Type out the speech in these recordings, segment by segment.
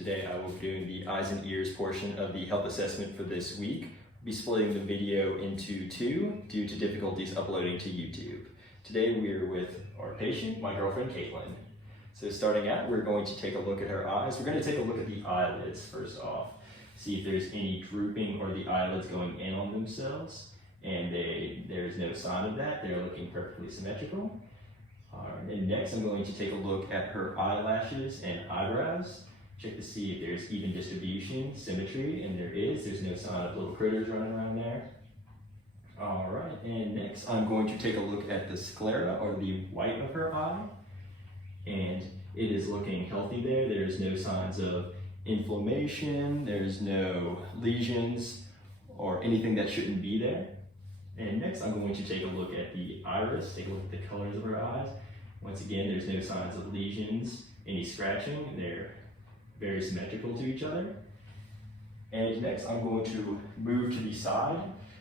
Today I will be doing the eyes and ears portion of the health assessment for this week. I'll be splitting the video into two due to difficulties uploading to YouTube. Today we are with our patient, my girlfriend Caitlin. So starting out, we're going to take a look at her eyes. We're going to take a look at the eyelids first off. See if there's any drooping or the eyelids going in on themselves. And there's no sign of that. They're looking perfectly symmetrical. And next I'm going to take a look at her eyelashes and eyebrows. Check to see if there's even distribution, symmetry, and there is. There's no sign of little critters running around there. All right, and next I'm going to take a look at the sclera, or the white of her eye. And it is looking healthy there. There's no signs of inflammation. There's no lesions or anything that shouldn't be there. And next I'm going to take a look at the iris, take a look at the colors of her eyes. Once again, there's no signs of lesions, any scratching. They're very symmetrical to each other. And next I'm going to move to the side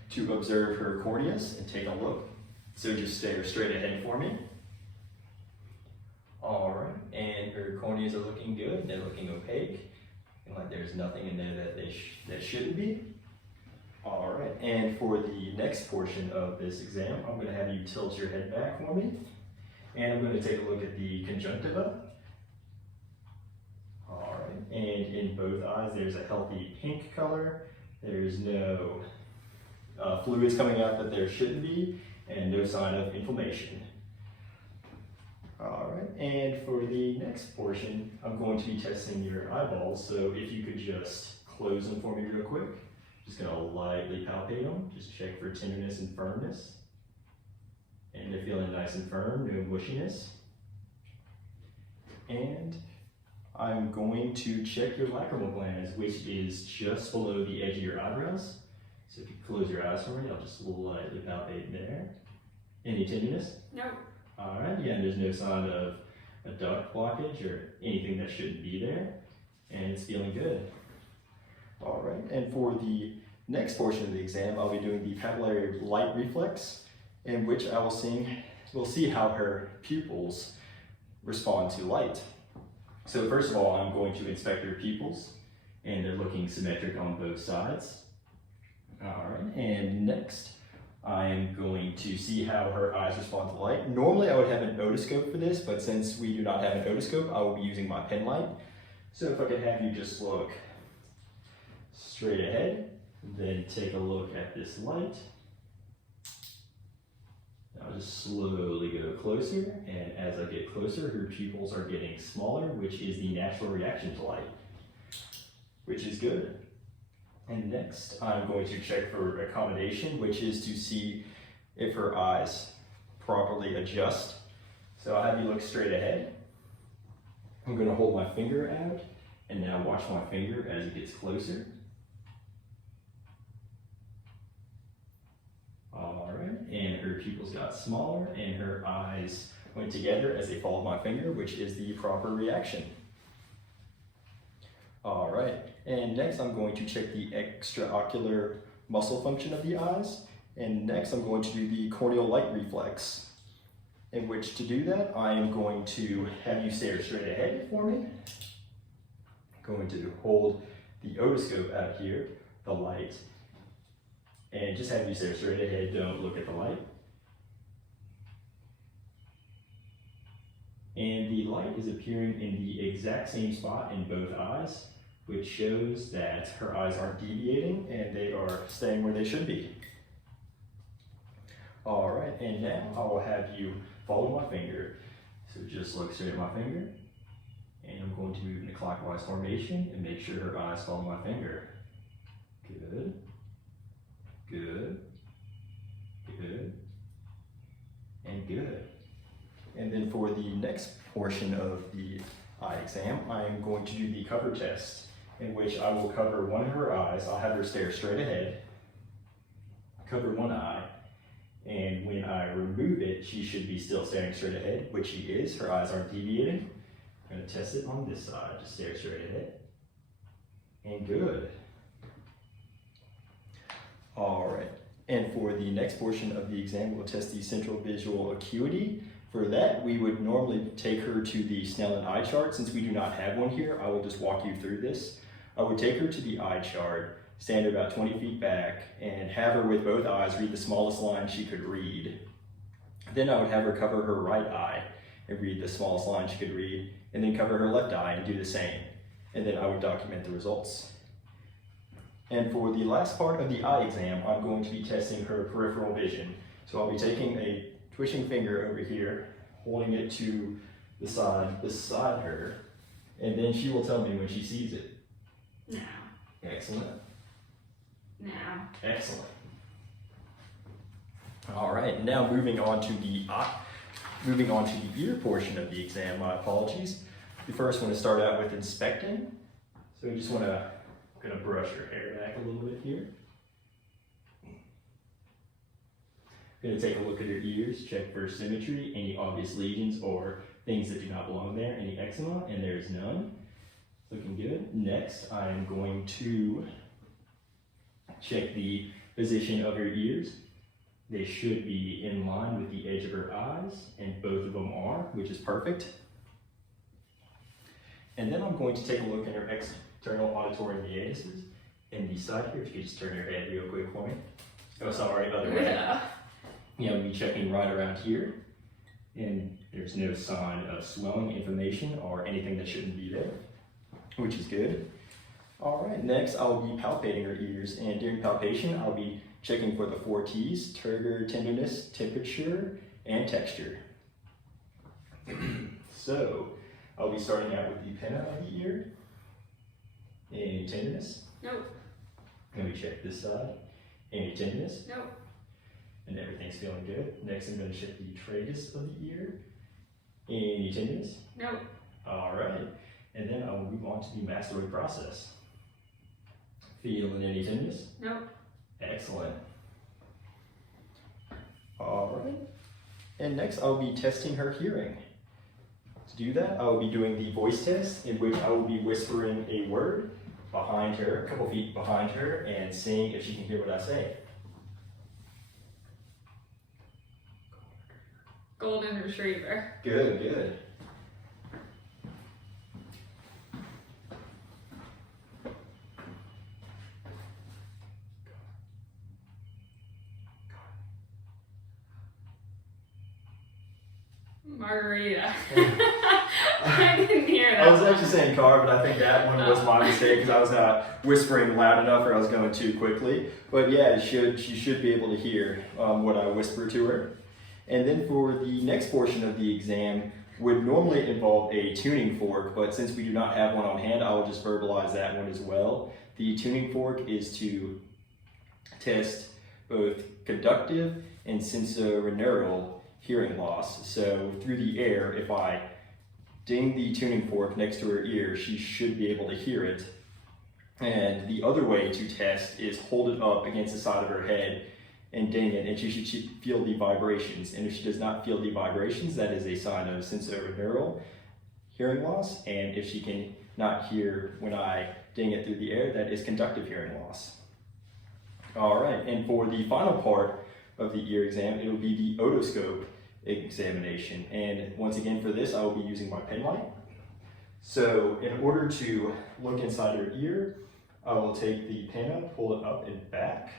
to observe her corneas and take a look. So just stare straight ahead for me. All right, and her corneas are looking good. They're looking opaque, and like there's nothing in there that shouldn't be. All right, and for the next portion of this exam, I'm going to have you tilt your head back for me, and I'm going to take a look at the conjunctiva. All right, and in both eyes, there's a healthy pink color. There's no fluids coming out that there shouldn't be, and no sign of inflammation. All right, and for the next portion, I'm going to be testing your eyeballs. So if you could just close them for me real quick. Just gonna lightly palpate them, just check for tenderness and firmness. And they're feeling nice and firm, no mushiness. And I'm going to check your lacrimal glands, which is just below the edge of your eyebrows. So if you close your eyes for me, I'll just lightly palpate there. Any tenderness? No. All right, yeah, and there's no sign of a duct blockage or anything that shouldn't be there. And it's feeling good. All right, and for the next portion of the exam, I'll be doing the papillary light reflex, in which we'll see how her pupils respond to light. So first of all, I'm going to inspect her pupils, and they're looking symmetric on both sides. All right, and next, I'm going to see how her eyes respond to light. Normally I would have an otoscope for this, but since we do not have an otoscope, I will be using my pen light. So if I could have you just look straight ahead, then take a look at this light. I'll just slowly go closer, and as I get closer, her pupils are getting smaller, which is the natural reaction to light, which is good. And next, I'm going to check for accommodation, which is to see if her eyes properly adjust. So I'll have you look straight ahead. I'm going to hold my finger out, and now watch my finger as it gets closer. All right, and her pupils got smaller and her eyes went together as they followed my finger, which is the proper reaction. All right, and next I'm going to check the extraocular muscle function of the eyes. And next I'm going to do the corneal light reflex, in which to do that, I am going to have you stare straight ahead for me. I'm going to hold the otoscope out here, the light, and just have you stare straight ahead, don't look at the light. And the light is appearing in the exact same spot in both eyes, which shows that her eyes aren't deviating and they are staying where they should be. All right, and now I will have you follow my finger. So just look straight at my finger, and I'm going to move in a clockwise formation and make sure her eyes follow my finger. Good. Good, good, and good. And then for the next portion of the eye exam, I'm going to do the cover test, in which I will cover one of her eyes. I'll have her stare straight ahead, cover one eye, and when I remove it, she should be still staring straight ahead, which she is. Her eyes aren't deviating. I'm going to test it on this side. Just stare straight ahead, and good. All right, and for the next portion of the exam, we'll test the central visual acuity, For that, we would normally take her to the Snellen eye chart. Since we do not have one here, I will just walk you through this. I would take her to the eye chart, stand about 20 feet back, and have her with both eyes read the smallest line she could read. Then I would have her cover her right eye and read the smallest line she could read, and then cover her left eye and do the same. And then I would document the results. And for the last part of the eye exam, I'm going to be testing her peripheral vision. So I'll be taking a twitching finger over here, holding it to the side beside her, and then she will tell me when she sees it. Now. Excellent. Now. Excellent. All right, now moving on to the ear portion of the exam. My apologies. We first want to start out with inspecting. So we just want to brush her hair back a little bit here. Going to take a look at her ears, check for symmetry, any obvious lesions or things that do not belong there, any eczema, and there's none. Looking good. Next, I am going to check the position of her ears. They should be in line with the edge of her eyes, and both of them are, which is perfect. And then I'm going to take a look at her external auditory meatuses. In the side here, if you could just turn your head real quick for me. Oh, sorry, other way. Yeah, we'll be checking right around here. And there's no sign of swelling, inflammation, or anything that shouldn't be there, which is good. All right, next I'll be palpating her ears, and during palpation, I'll be checking for the 4 T's: turgor, tenderness, temperature, and texture. So, I'll be starting out with the pinna of the ear. Any tenderness? Nope. Let me check this side. Any tenderness? Nope. And everything's feeling good. Next, I'm going to check the tragus of the ear. Any tenderness? Nope. All right. And then I'll move on to the mastoid process. Feeling any tenderness? Nope. Excellent. All right. And next, I'll be testing her hearing. To do that, I will be doing the voice test, in which I will be whispering a word behind her, a couple feet behind her, and seeing if she can hear what I say. Golden Retriever. Good, good. Margarita. I didn't hear that. I was actually saying car, but I think that one was my mistake because I was not whispering loud enough, or I was going too quickly. But yeah, she should be able to hear what I whisper to her. And then for the next portion of the exam would normally involve a tuning fork, but since we do not have one on hand, I will just verbalize that one as well. The tuning fork is to test both conductive and sensorineural hearing loss. So through the air, if I ding the tuning fork next to her ear, she should be able to hear it. And the other way to test is hold it up against the side of her head and ding it, and she should feel the vibrations. And if she does not feel the vibrations, that is a sign of sensorineural hearing loss. And if she can not hear when I ding it through the air, that is conductive hearing loss. All right, and for the final part of the ear exam, it will be the otoscope examination. And once again, for this, I will be using my pen light. So in order to look inside her ear, I will take the pen, pull it up and back.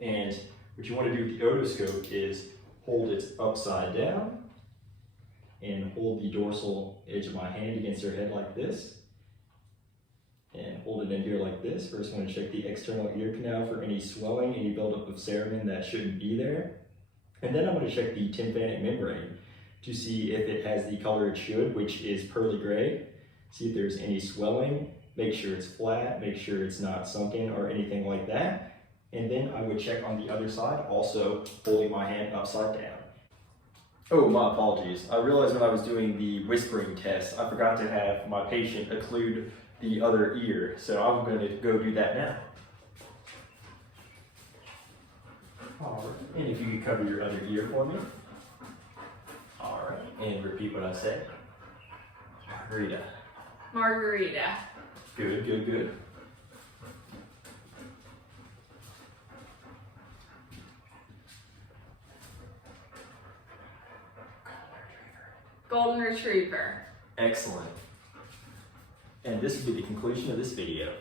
And what you want to do with the otoscope is hold it upside down and hold the dorsal edge of my hand against her head like this. And hold it in here like this. First, I want to check the external ear canal for any swelling, any buildup of cerumen that shouldn't be there. And then I want to check the tympanic membrane to see if it has the color it should, which is pearly gray. See if there's any swelling, make sure it's flat, make sure it's not sunken or anything like that. And then I would check on the other side, also holding my hand upside down. Oh, my apologies. I realized when I was doing the whispering test, I forgot to have my patient occlude the other ear. So I'm going to go do that now. All right. And if you could cover your other ear for me. All right. And repeat what I said. Margarita. Margarita. Good, good, good. Golden Retriever. Excellent. And this will be the conclusion of this video.